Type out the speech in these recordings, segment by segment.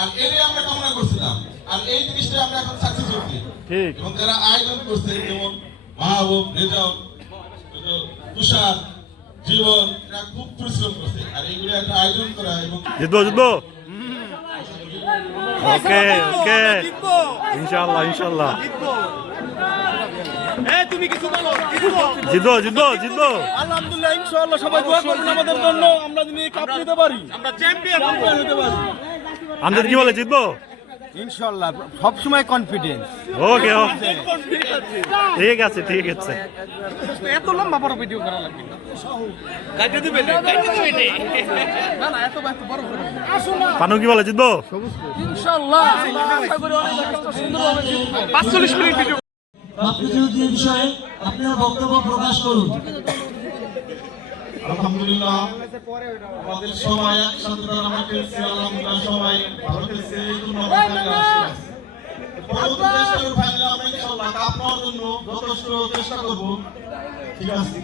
আর এটাই আমরা কামনা করছিলাম। আর এই জিনিসটা আমরা এখন সাকসেস হচ্ছি ঠিক। এবং যারা আয়োজন করছে যেমন মাহবুব রেজাল তুষার জীবন এরা খুব পরিশ্রম করছে। আর এইগুলো একটা আয়োজন করা এবং জিতবো জিতবো? ওকে ওকে। ইনশাল্লাহ ইনশাল্লাহ তুমি কিছু বলো? জিতবো? জিতবো জিতবো জিতবো। আলহামদুলিল্লাহ ইনশাআল্লাহ সবাই দোয়া করবেন আমাদের জন্য। আমরা যদি কাপ নিতে পারি। আমরা চ্যাম্পিয়ন হতে পারি। আমাদের কি বলে জিতবো? ইনশাআল্লাহ সব সময় কনফিডেন্স ওকে ওকে ঠিক আছে। ঠিক আছে এত লম্বা বড় ভিডিও করা লাগবে কাটে দিবে না কাটে দিবে না। না এত এত বড় করে পানু কি বলে জিতবো? ইনশাআল্লাহ আশা করি অনেক একটা সুন্দরভাবে জিতবো। 45 মিনিট ভিডিও বিষয়ে আপনার বক্তব্য প্রকাশ করুন। আলহামদুলিল্লাহ আমাদের সবাই একসাথে তারা খেলছি আলহামদুলিল্লাহ সবাই ভালো খেলছে এই জন্য নেওয়ার জন্য যথেষ্ট চেষ্টা করব। ঠিক আছে?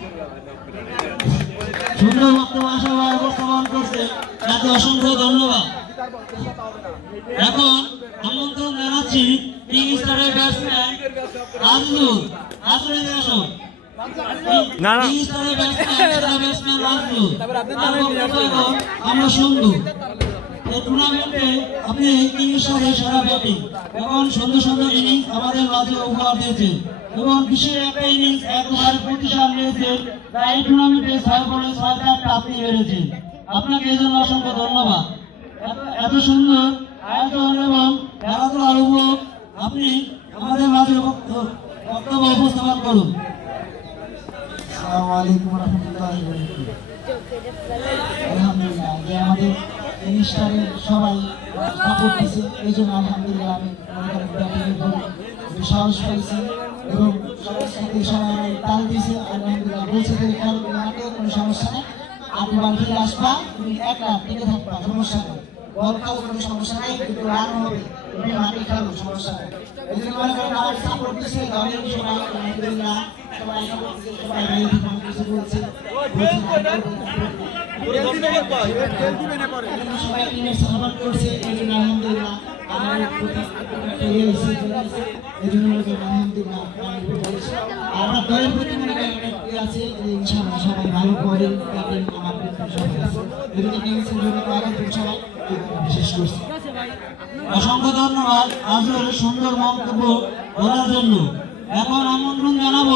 সুন্দর বক্তব্য সভায় উপস্থাপন করছে। তাকে অসংখ্য ধন্যবাদ। এখন আমন্ত্রণ জানাচ্ছি স্টারের ব্যাটসম্যান আসলে আসো না, না। আমরা শুনব টুর্নামেন্টে আপনি সেরা ব্যাটিং এবং সুন্দর সুন্দর ইনিংস আমাদের মাঝে উপহার দিয়েছেন এবং বিশেষ একটা ইনিংস একবার প্রতিষ্ঠান নিয়েছেন। তাই এই টুর্নামেন্টে ছয় বলে ছয় চারটা আপনি হেরেছেন আপনাকে এই জন্য অসংখ্য ধন্যবাদ। এত- এত সুন্দর আয়োজন এবং খেলাধুলার উপর আপনি আমাদের মাঝে বক্ত- বক্তব্য উপস্থাপন করুন আসসালামু আলাইকুম রহমতুল্লাহ আলহামদুলিল্লাহ, যে আমাদের অনুষ্ঠানে সবাই সাপোর্ট দিচ্ছে এই জন্য আলহামদুলিল্লাহ আমি সাহস পাইছি এবং সাথে তাল দিয়েছে, আলহামদুলিল্লাহ বলছে যে মাঠে কোনো সমস্যা নেই। বাড়ি ফিরে আসবা, তুমি একা টিকে থাকবা, সমস্যা নেই। বল কোনো সমস্যা নেই, কিন্তু রান হবে। তুমি মাঠে খেলো, সমস্যা নেই এই জন্য মনে আমার সাপোর্ট দিচ্ছে দলের সবাই ভালো আলহামদুলিল্লাহ আমার। এই ইয়ে বিশেষ করছে অসংখ্য ধন্যবাদ আসলে সুন্দর মন্তব্য বলার জন্য। এখন আমন্ত্রণ জানাব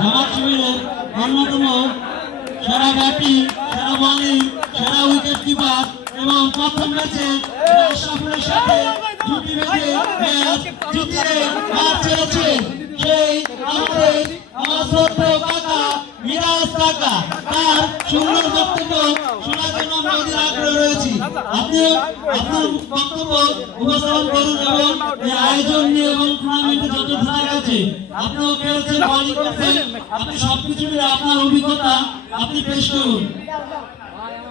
জামাত শিবিরের অন্যতম সেরা ব্যাটিং, সেরা বোলিং, সেরা উইকেট কিপার এবং প্রথম ম্যাচে আশরাফুলের সাথে জুটি বেঁধে ম্যাচ জিতিয়ে ম্যাচ ছেড়েছে সেই আমাদের আমার শ্রদ্ধেয় কাকা মিরাজ কাকা। তার সুন্দর বক্তব্য আপনিও আপনার বক্তব্য উপস্থাপন করুন এই আয়োজন নিয়ে এবং টুর্নামেন্টে যত বলিং করছেন, আপনি সবকিছু আপনার অভিজ্ঞতা আপনি পেশ করুন।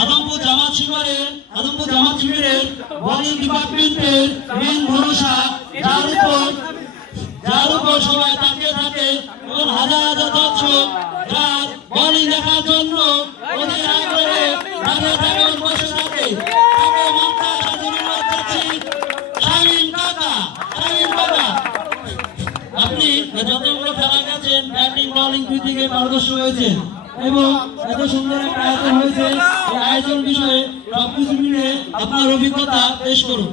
আদমপুর জামাত শিবিরের আদমপুর জামাত শিবিরের উপর সবাই থাকে, এবং জন্য অধীর আগ্রহে থাকে। এবং বসে আপনি যতগুলো খেলা গেছেন ব্যাটিং বোলিং দুই দিকে পারদর্শী হয়েছেন। এবং এত সুন্দর একটা আয়োজন হয়েছে। এই আয়োজন বিষয়ে সবকিছু মিলে আপনার অভিজ্ঞতা পেশ করুন।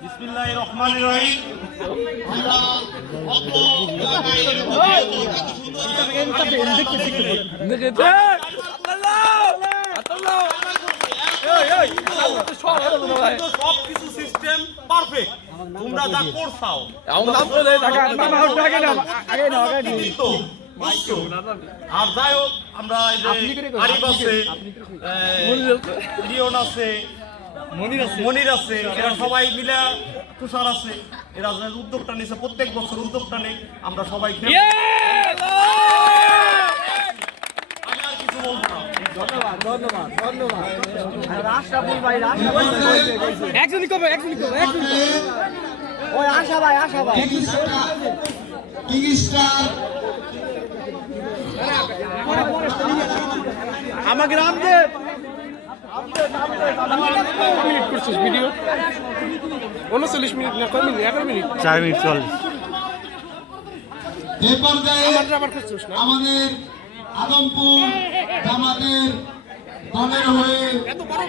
বিসমিল্লাহির রহমানির রহিম। তোমরা যা করছাও? আর যাই হোক আমরা এই যে আরিফ আছে লিওন আছে মনির আছে। এরা সবাই মিলে তুষার আছে। এরা যে উদ্যোগটা নিছে প্রত্যেক বছর উদ্যোগটা নেই আমরা সবাই খেলি। আমি আর কিছু বলব না। একজনই কবে একজনই কবে একজনই কিংস্টার। আমাকে মিনিট করছিস ভিডিও? উনচল্লিশ মিনিট না কয় মিনিট? এগারো মিনিট। চার মিনিট চল্লিশ। এ পর্যায়ে আমাদের আদমপুর আমাদের আদমপুর জামাতের দলের হয়ে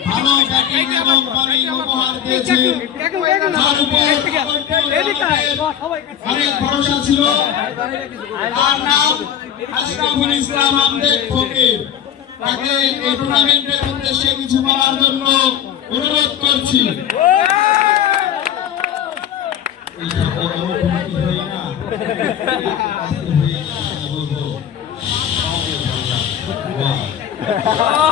ভালো ব্যাটিং এবং বোলিং উপহার দিয়েছে। তার উপর অনেক ভরসা ছিল। তার নাম আশরাফুল ইসলাম আমদেদ ফকির। তাকে এই টুর্নামেন্টের উদ্দেশ্যে কিছু বলার জন্য অনুরোধ করছি। এই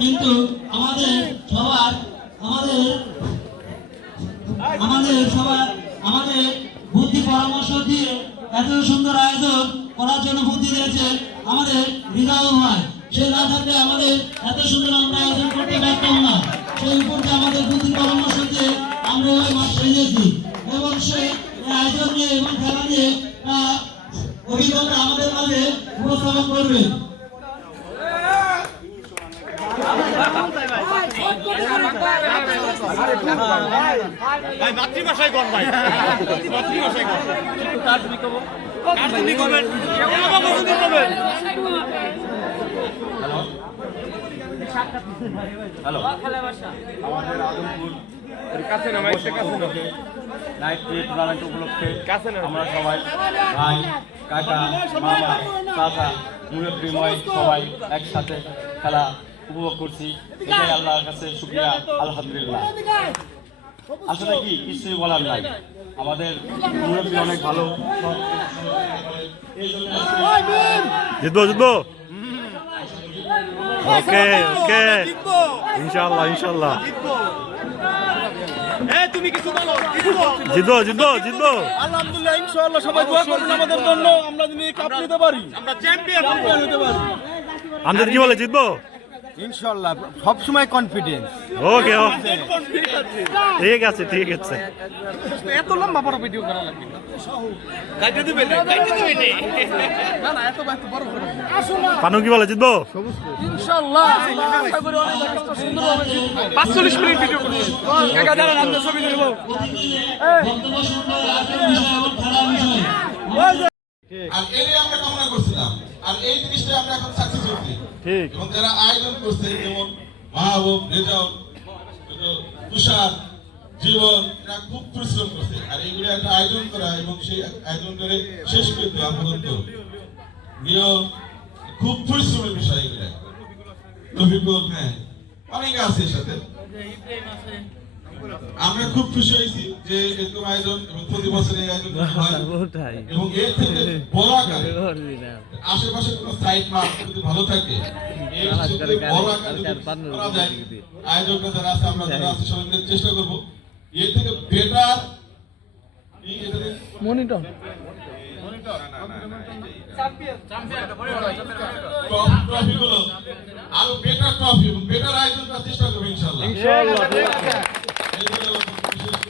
কিন্তু আমাদের সবার আমাদের আমাদের সবার, আমাদের বুদ্ধি পরামর্শ দিয়ে এত সুন্দর আয়োজন করার জন্য বুদ্ধি দিয়েছে। আমাদের হৃদয় ভাই সে না থাকলে আমাদের এত সুন্দর আমরা আয়োজন করতে পারতাম না। সেই উপরকে আমাদের বুদ্ধি পরামর্শ দিয়ে আমরা ওই মাঠ সেজেছি এবং সে এই আয়োজন নিয়ে এবং খেলা নিয়ে অভিজ্ঞতা আমাদের মাঝে উপস্থাপন করবে। মাতৃভাষায় কর ভাই। মাতৃভাষায় আমাকে কবেন আমাদের আদমপুর। নাইট টুর্নামেন্ট উপলক্ষে আমরা সবাই ভাই কাকা মামা চাচা মুরব্বীময় সবাই একসাথে খেলা উপভোগ করছি। এটাই আল্লাহর কাছে শুক্রিয়া আলহামদুলিল্লাহ। আসলে কি কিছুই বলার নাই। আমাদের মুরব্বী অনেক ভালো। এই জন্য জিতবো জিতবো। ওকে ওকে ইনশাল্লাহ ইনশাল্লাহ এ তুমি কিছু বলো জিতবো জিতবো জিতবো জিতবো আলহামদুলিল্লাহ ইনশাআল্লাহ সবাই দোয়া করবেন আমাদের জন্য। আমরা যদি কাপ নিতে পারি আমরা চ্যাম্পিয়ন হব নিতে পারি। আমাদের কি বলে জিতবো ইনশাআল্লাহ সব সময় কনফিডেন্স ওকে ওকে ঠিক আছে ঠিক আছে। এত লম্বা বড় ভিডিও করা লাগবে না। গাইতে দিবে না গাইতে দিবে না। না না এত এত বড় করে পানু কি বলে জিতবো? ইনশাআল্লাহ আশা করি অনেক একটা সুন্দরভাবে জিতবো। 45 মিনিট ভিডিও করব। কাকা দাঁড়ান আমরা ছবি তুলব। বক্তব্য শুনলো আজকের বিষয় এবং খেলার বিষয় আর এরই আমরা কামনা করছিলাম। আর এই জিনিসটা আমরা এখন সাকসেস হচ্ছি ঠিক। এবং যারা আয়োজন করছে যেমন মাহবুব রেজাউল তুষার জীবন এরা খুব পরিশ্রম করছে। আর এইগুলো একটা আয়োজন করা এবং সেই আয়োজন করে শেষ করে দেওয়া পর্যন্ত খুব পরিশ্রমের বিষয় এগুলো। রফিকুল হ্যাঁ অনেকে আছে এর সাথে। আমরা খুব খুশি হয়েছি যে এরকম আয়োজন এবং প্রতি বছর এই আয়োজন হয়। এবং এর থেকে বড় আকারে আশেপাশে কোনো সাইড মার্ক যদি ভালো থাকে বড় আকারে করা যায় আয়োজকরা যারা আছে আমরা যারা আছে সবাই চেষ্টা করব। এর থেকে বেটার মনিটর আরও বেটার ট্রফি এবং বেটার আয়োজন করার চেষ্টা করব ইনশাল্লাহ Obrigado.